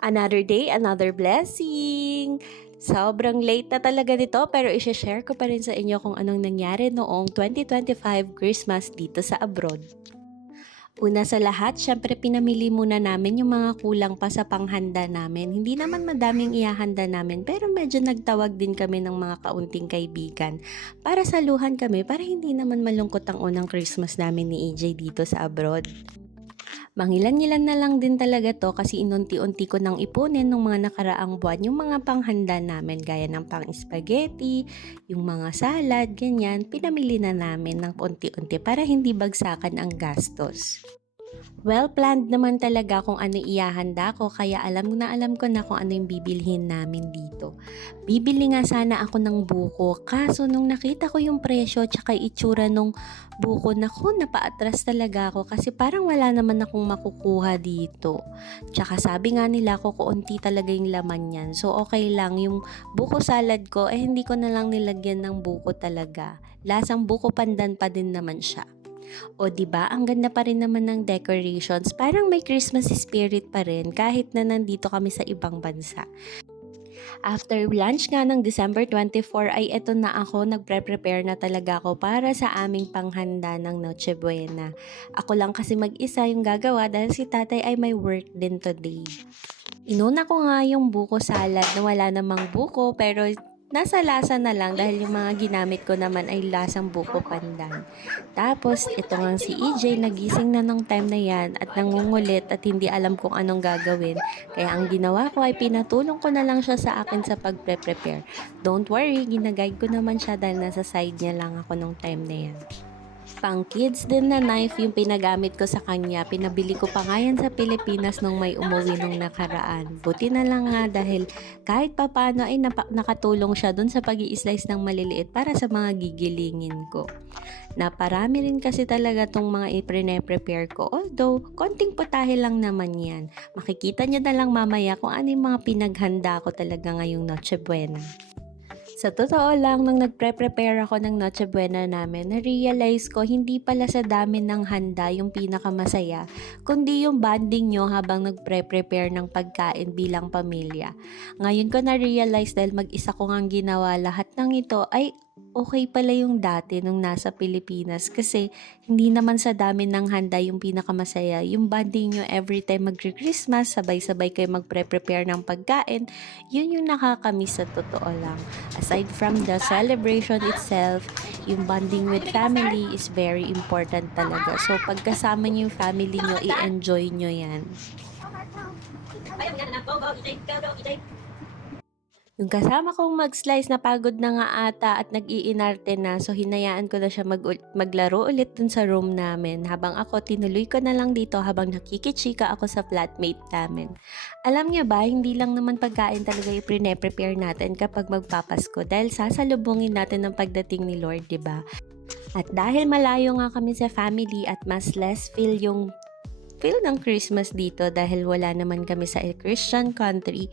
Another day, another blessing! Sobrang late na talaga nito pero i-share ko pa rin sa inyo kung anong nangyari noong 2025 Christmas dito sa abroad. Una sa lahat, syempre pinamili muna namin yung mga kulang pa sa panghanda namin. Hindi naman madaming ihahanda namin pero medyo nagtawag din kami ng mga kaunting kaibigan para saluhan kami para hindi naman malungkot ang unang Christmas namin ni EJ dito sa abroad. Mangilan-ngilan na lang din talaga to kasi inunti-unti ko nang ipunin nung mga nakaraang buwan yung mga panghanda namin gaya ng pang-spaghetti, yung mga salad, ganyan, pinamili na namin ng unti-unti para hindi bagsakan ang gastos. Well-planned naman talaga kung ano ihahanda ko kaya alam ko na kung ano yung bibilhin namin dito. Bibili nga sana ako ng buko kaso nung nakita ko yung presyo tsaka itsura nung buko naku napaatras talaga ako kasi parang wala naman akong makukuha dito. Tsaka sabi nga nila ko kuunti talaga yung laman yan so okay lang yung buko salad ko hindi ko na lang nilagyan ng buko talaga. Lasang buko pandan pa din naman siya. O di ba ang ganda pa rin naman ng decorations, parang may Christmas spirit pa rin kahit na nandito kami sa ibang bansa. After lunch nga ng December 24 ay eto na ako, nagpre-prepare na talaga ako para sa aming panghanda ng Noche Buena. Ako lang kasi mag-isa yung gagawa dahil si tatay ay may work din today. Inuna ko nga yung buko salad na wala namang buko pero nasa lasa na lang dahil yung mga ginamit ko naman ay lasang buko pandan. Tapos ito nga si EJ nagising na nung time na yan at nangungulit at hindi alam kung anong gagawin. Kaya ang ginawa ko ay pinatulong ko na lang siya sa akin sa pagpre-prepare. Don't worry, ginaguide ko naman siya dahil nasa side niya lang ako nung time na yan. Pang kids din na knife yung pinagamit ko sa kanya. Pinabili ko pa nga yan sa Pilipinas nung may umuwi nung nakaraan. Buti na lang nga dahil kahit papano ay nakatulong siya dun sa pag-i-slice ng maliliit para sa mga gigilingin ko. Naparami rin kasi talaga tong mga i-prepare ko. Although, konting putahe lang naman yan. Makikita niyo na lang mamaya kung ano yung mga pinaghanda ko talaga ngayong Noche Buena. Sa totoo lang, nung nagpre-prepare ako ng Noche Buena namin, na-realize ko hindi pala sa dami ng handa yung pinakamasaya, kundi yung bonding nyo habang nagpre-prepare ng pagkain bilang pamilya. Ngayon ko na-realize dahil mag-isa ko ngang ginawa lahat ng ito ay okay pala yung dati nung nasa Pilipinas kasi hindi naman sa dami ng handa yung pinakamasaya. Yung bonding nyo every time magre-Christmas, sabay-sabay kayo magpre-prepare ng pagkain, yun yung nakakamiss sa totoo lang. Aside from the celebration itself, yung bonding with family is very important talaga. So pagkasama nyo yung family nyo, i-enjoy nyo yan. Yung kasama kong mag-slice na pagod na nga ata at nag-iinarte na so hinayaan ko na siya maglaro ulit dun sa room namin habang ako tinuloy ko na lang dito habang nakikichika ako sa flatmate namin. Alam niya ba, hindi lang naman pagkain talaga i-prepare natin kapag magpapasko dahil sasalubungin natin ang pagdating ni Lord, diba? At dahil malayo nga kami sa family at mas less feel ng Christmas dito dahil wala naman kami sa Christian country,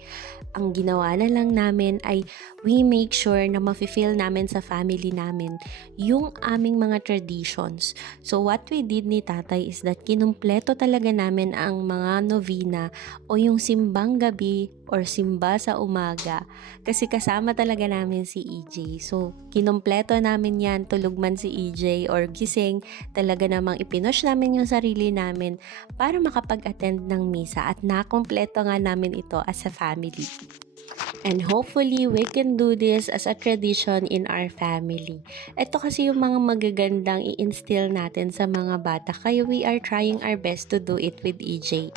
ang ginawa na lang namin ay we make sure na mafe-feel namin sa family namin yung aming mga traditions. So what we did ni tatay is that kinumpleto talaga namin ang mga novena o yung simbang gabi or simba sa umaga kasi kasama talaga namin si EJ. So kinumpleto namin yan, tulog man si EJ or gising, talaga namang ipinush namin yung sarili namin para makapag-attend ng misa at nakompleto nga namin ito as a family. And hopefully, we can do this as a tradition in our family. Ito kasi yung mga magagandang i-instill natin sa mga bata kaya we are trying our best to do it with EJ.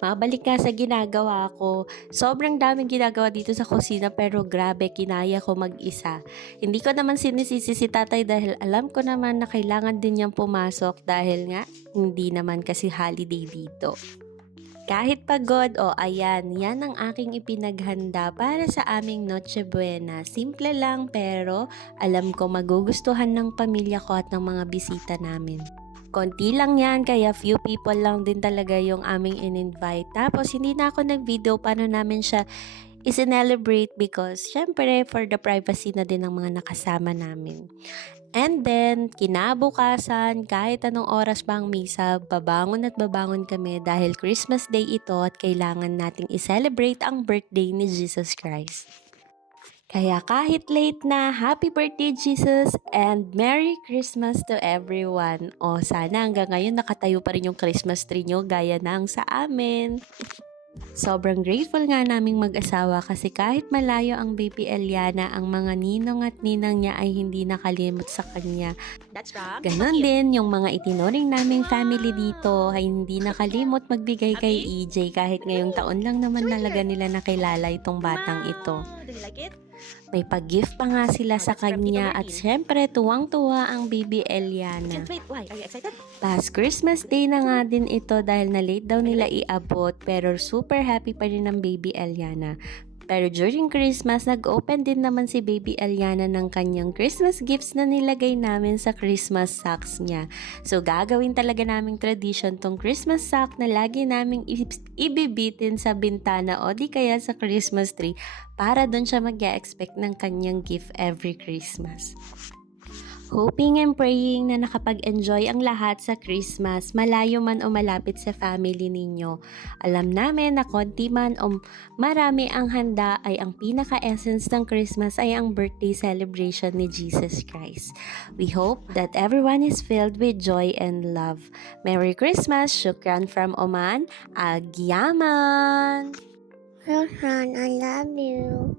Mabalik nga sa ginagawa ko. Sobrang daming ginagawa dito sa kusina pero grabe, kinaya ko mag-isa. Hindi ko naman sinisisi si tatay dahil alam ko naman na kailangan din niyang pumasok dahil nga hindi naman kasi holiday dito. Kahit pagod, ayan, yan ang aking ipinaghanda para sa aming Noche Buena. Simple lang pero alam ko magugustuhan ng pamilya ko at ng mga bisita namin. Konti lang yan, kaya few people lang din talaga yung aming in-invite. Tapos, hindi na ako nag-video paano namin siya i-celebrate because, syempre, for the privacy na din ng mga nakasama namin. And then, kinabukasan, kahit anong oras pa ang misa, babangon at babangon kami dahil Christmas Day ito at kailangan nating i-celebrate ang birthday ni Jesus Christ. Kaya kahit late na, Happy Birthday Jesus and Merry Christmas to everyone. O sana hanggang ngayon nakatayo pa rin yung Christmas tree nyo gaya ng sa amin. Sobrang grateful nga naming mag-asawa kasi kahit malayo ang baby Eliana, ang mga ninong at ninang niya ay hindi nakalimot sa kanya. That's wrong. Ganon din yung mga itinuring naming family dito ay hindi nakalimot magbigay kay EJ kahit ngayong taon lang naman talaga nila nakilala itong batang ito. Do you like it? May pag-gift pa nga sila sa That's from Tito kanya at Martin. syempre tuwang-tuwa ang baby I Eliana. can't wait. Why? Are you excited? Past Christmas Day na nga din ito dahil na late daw nila iabot pero super happy pa rin ang baby Eliana. Pero during Christmas, nag-open din naman si baby Eliana ng kanyang Christmas gifts na nilagay namin sa Christmas socks niya. So gagawin talaga naming tradition tong Christmas sock na lagi naming ibibitin sa bintana o di kaya sa Christmas tree para doon siya mag-expect ng kanyang gift every Christmas. Hoping and praying na nakapag-enjoy ang lahat sa Christmas, malayo man o malapit sa family ninyo. Alam namin na konti man o marami ang handa ay ang pinaka-essence ng Christmas ay ang birthday celebration ni Jesus Christ. We hope that everyone is filled with joy and love. Merry Christmas! Shukran from Oman. Agyaman! Rohan, I love you.